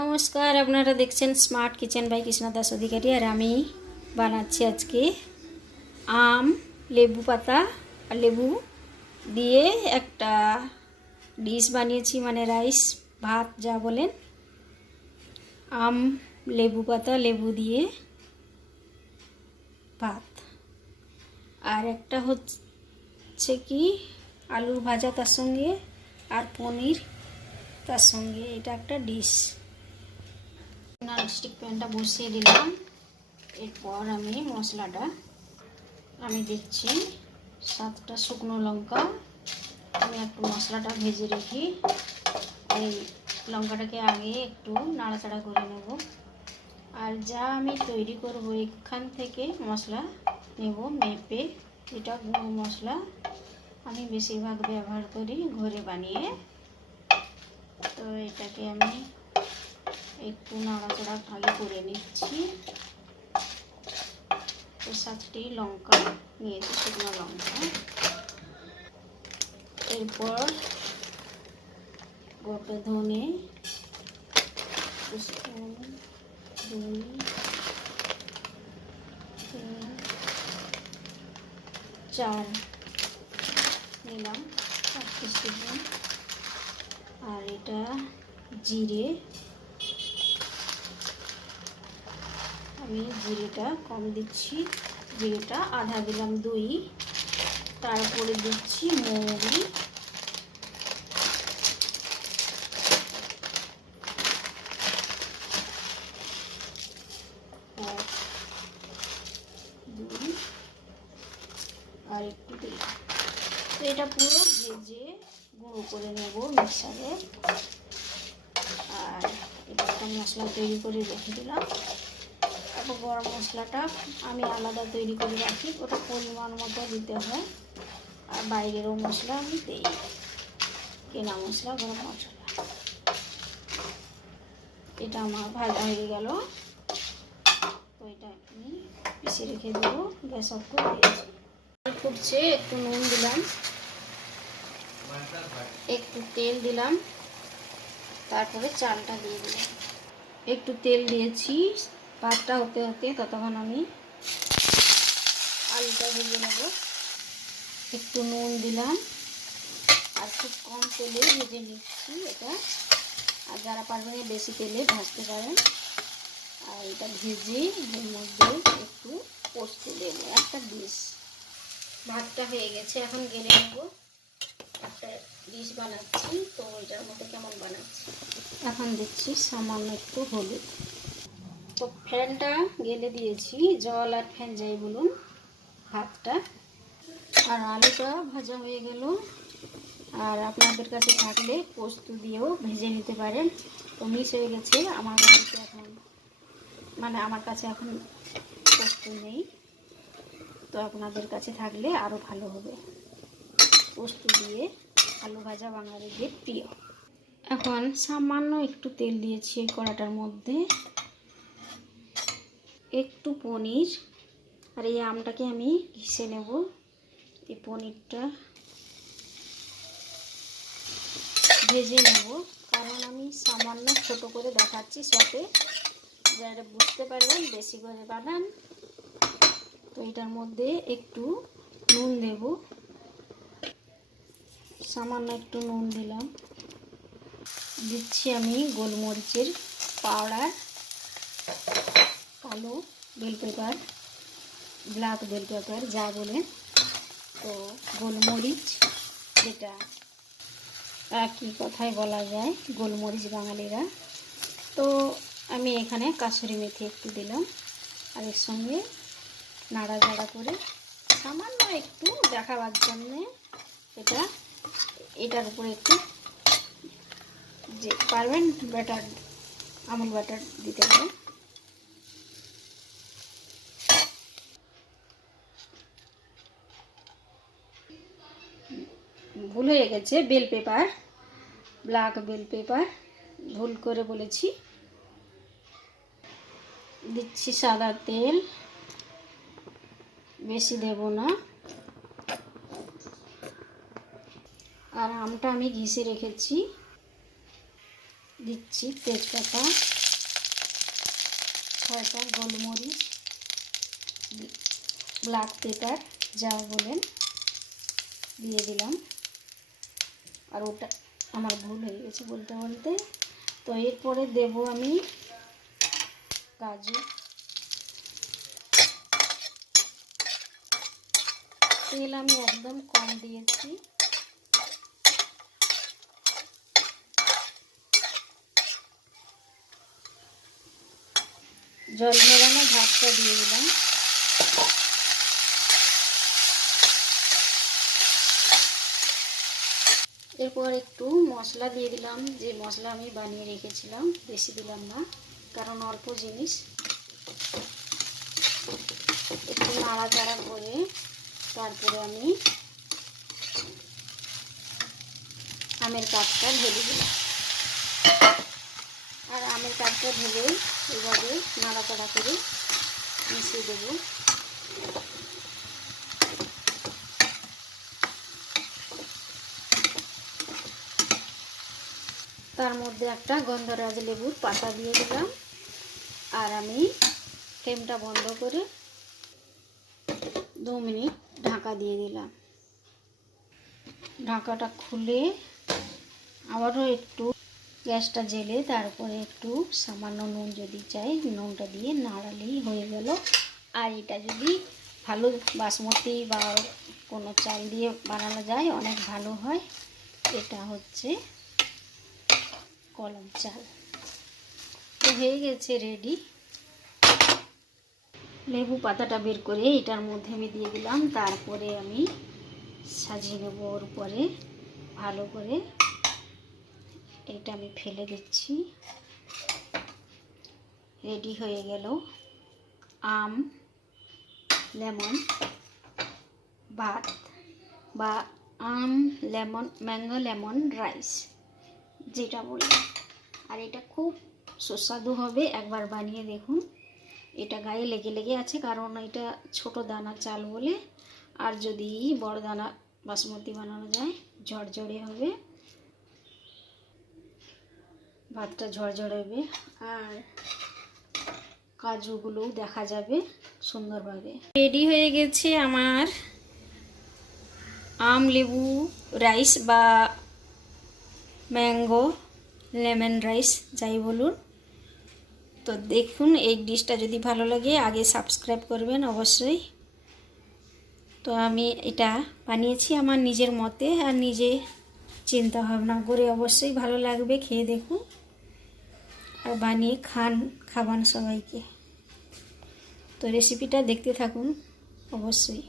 নমস্কার, আপনারা দেখছেন smart kitchen by Krishna Das Adhikari আর আমি বানাচ্ছি আজকে আম, লেবু পাতা আর লেবু দিয়ে একটা ডিশ বানিয়েছি মানে রাইস ভাত যা বলেন। আম, লেবু পাতা, লেবু দিয়ে ভাত। আর একটা হচ্ছে কি, আলুর ভাজা তার সঙ্গে আর পনির তার সঙ্গে। এটা একটা ডিশ ননস্টিক প্যানটা বসিয়ে দিলাম। এরপর আমি মশলাটা আমি দিচ্ছি সাতটা শুকনো লঙ্কা। আমি একটু মশলাটা ভেজে রেখি এই লঙ্কাটাকে আগে একটু নাড়াচাড়া করে নেব। আর যা আমি তৈরি করব এখান থেকে মশলা নেব, মেপে। এটা গুঁড়ো মশলা আমি বেশিরভাগ ব্যবহার করি ঘরে বানিয়ে। তো এটাকে আমি একটু নাড়াচাড়া ভালো করে নিচ্ছি। তো সাতটি লঙ্কা নিয়েছি, শুকনো লঙ্কা। এরপর গোটা ধনে তিন চার নিলাম আর এটা জিরে আমি জিরেটা কম দিচ্ছি। জিরেটা আধা দিলাম দই, তারপরে দিচ্ছি মৌরি। আর একটু দিলাম তো এটা পুরো ভেজে গুঁড়ো করে নেব মিক্সারে। আর এটা একটা মশলা তৈরি করে রেখে দিলাম। তারপর গরম মশলাটা আমি আলাদা তৈরি করে রাখি। ওটা পরিমাণ মতো দিতে হয়। আর বাইরেরও মশলা আমি দিই। কেনা মশলা, গরম মশলা। এটা আমার ভাজা হয়ে গেল। তো এটা আমি পিষে রেখে দেবো। গ্যাস অফ করে দিয়েছি। ফুটছে, একটু নুন দিলাম। একটু তেল দিলাম। তারপরে চালটা দিয়ে দিলাম। একটু তেল দিয়েছি। ভাতটা হতে হতে ততক্ষণ আমি আলুটা ভেজে নেব। একটু নুন দিলাম। আর খুব কম তেলে ভেজে নিচ্ছি এটা। আর যারা পারবেন বেশি তেলে ভাজতে পারেন। আর এটা ভেজে এর মধ্যে একটু পোস্ত দেবো, একটা ডিশ। ভাতটা হয়ে গেছে, এখন গেলে নেব। একটা ডিশ বানাচ্ছি, তো এটার মধ্যে কেমন বানাচ্ছি? এখন দিচ্ছি সামান্য একটু হলুদ। তো ফ্যানটা গেলে দিয়েছি, জল আর ফ্যান যাই বলুন, ভাতটা। আর আলুটা ভাজা হয়ে গেল। আর আপনাদের কাছে থাকলে পোস্ত দিয়েও ভেজে নিতে পারেন। তো মিস হয়ে গেছে আমার বাড়িতে এখন মানে আমার কাছে এখন পোস্ত নেই। তো আপনাদের কাছে থাকলে আরও ভালো হবে। পোস্ত দিয়ে আলু ভাজা বাঙালিদের প্রিয়। এখন সামান্য একটু তেল দিয়েছি এই কড়াটার মধ্যে। একটু পনির আর এই আমটাকে আমি ঘিষে নেব। এই পনিরটা ভেজে নেব। কারণ আমি সামান্য ছোট করে দেখাচ্ছি শপে যারা বুঝতে পারবেন, বেশি করে বানান। তো এটার মধ্যে একটু নুন দেব। সামান্য একটু নুন দিলাম। দিচ্ছি আমি গোলমরিচের পাউডার। কালো bell pepper black bell pepper, যা বলেন। তো গোলমরিচ, যেটা একই কথায় বলা যায়, গোলমরিচ বাঙালিরা। তো আমি এখানে কাসুরি মেথি একটু দিলাম, আর এর সঙ্গে নাড়াচাড়া করে সামান্য একটু দেখাবার জন্যে এটা, এটার উপরে একটু যে পারবেন ব্যাটার আমুল ব্যাটার দিতে হবে। ভুল হয়ে গেছে bell pepper black bell pepper ভুল করে বলেছি। দিচ্ছি সাদা তেল, বেশি দেব না। আর আমটা আমি ঘিষে রেখেছি। দিচ্ছি তেজপাতা, ছয়টা গোলমরিচ ব্ল্যাক পেপার যা বলেন, দিয়ে দিলাম। আর ওটা আমার ভুল হয়ে গেছে বলতে বলতে। তো এরপরে দেব আমি কাজু। তেল আমি একদম কম দিয়েছি। জল মেলানো ভাতটা দিয়ে দিলাম। এরপর একটু মশলা দিয়ে দিলাম। যে মশলা আমি বানিয়ে রেখেছিলাম, বেশি দিলাম না, কারণ অল্প জিনিস। একটু নাড়াচাড়া করে তারপরে আমি আমের কাঠটা ঢেলে দিলাম। আর আমের কাঠটা ঢেলে এভাবে নাড়াচাড়া করে মিশিয়ে দেবো। তার মধ্যে একটা গন্ধরাজ লেবুর পাতা দিয়ে দিলাম। আর আমি ফ্লেমটা বন্ধ করে দু মিনিট ঢাকা দিয়ে দিলাম। ঢাকাটা খুলে আবারও একটু গ্যাসটা জেলে তারপরে একটু সামান্য নুন যদি চাই, নুনটা দিয়ে নাড়ালেই হয়ে গেল। আর এটা যদি ভালো বাসমতি বা কোনো চাল দিয়ে বানানো যায়, অনেক ভালো হয়। এটা হচ্ছে কলম, চাল। তো হয়ে গেছে রেডি লেবু পাতাটা বের করে এটার মধ্যে আমি দিয়ে দিলাম। তারপরে আমি সাজিয়ে নেব ওর উপরে। ভালো করে এটা আমি ফেলে দিচ্ছি। রেডি হয়ে গেল। আম, লেমন, ভাত বা আম, লেমন, ম্যাঙ্গো, লেমন, রাইস। যেটা বলি আর এটা খুব সুস্বাদু হবে, একবার বানিয়ে দেখুন। এটা গায়ে লেগে লেগে আছে, কারণ এটা ছোট দানা চাল বলে। আর যদি বড় দানা বাসমতি বানানো যায়, ঝরঝরে হবে। ভাতটা ঝরঝরে হবে। আর কাজুগুলোও দেখা যাবে সুন্দরভাবে। রেডি হয়ে গেছে আমার আম, লেবু, রাইস বা ম্যাঙ্গো, লেমন রাইস, যাই বলুন। তো দেখুন, এই ডিশটা যদি ভালো লাগে, আগে সাবস্ক্রাইব করবেন অবশ্যই। তো আমি এটা বানিয়েছি আমার নিজের মতে আর নিজে চিন্তা ভাবনা করে অবশ্যই ভালো লাগবে, খেয়ে দেখুন। আর বানিয়ে খান, খাবান সবাইকে। তো রেসিপিটা দেখতে থাকুন অবশ্যই।